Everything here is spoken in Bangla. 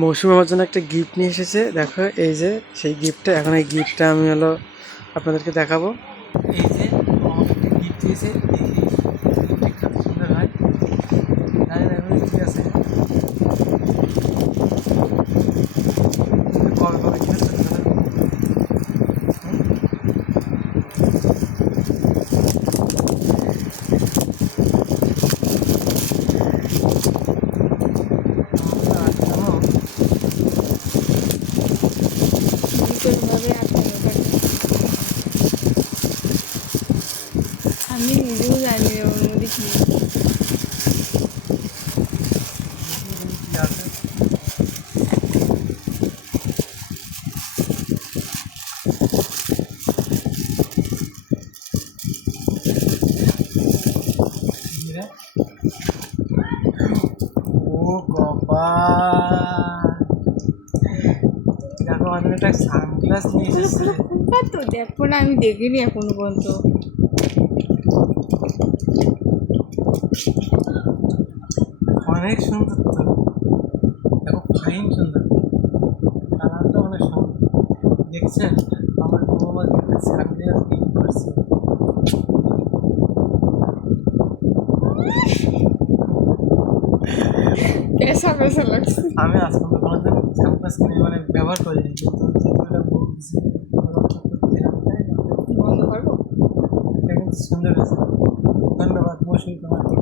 মৌসুমি আমার জন্য একটা গিফট নিয়ে এসেছে। দেখো এই যে সেই গিফটটা, এখন এই গিফটটা আমি আপনাদেরকে দেখাবো। এই যে আমাকে একটা গিফট দিয়েছে, এই গিফটটা কত সুন্দর হয়, জানি না এগুলো কি আছে, কবে কবে কিনেছে আমি নিজেও জানি না ওর মধ্যে কি আছে। ও কপাল, দেখো আমাদের একটা সানগ্লাস নিয়ে এসেছে। তো দেখো না, আমি দেখিনি এখনো পর্যন্ত। অনেক সুন্দর তো, দেখো ফাইন সুন্দর, কালারটা অনেক সুন্দর। দেখছেন আমার বউ আমাকে একটা সানগ্লাস গিফট করছে। পেশা পেশা লাগছে। আমি আজ পর্যন্ত কোনোদিন সানগ্লাস কিনে মানে ব্যবহার করিনি, কিন্তু যেহেতু এটা বউ দিছে, ব্যবহার তো করতে হবে, তাই না? বন্ধ করবো। এটা কিন্তু সুন্দর আছে। ধন্যবাদ মৌসুমি তোমাকে।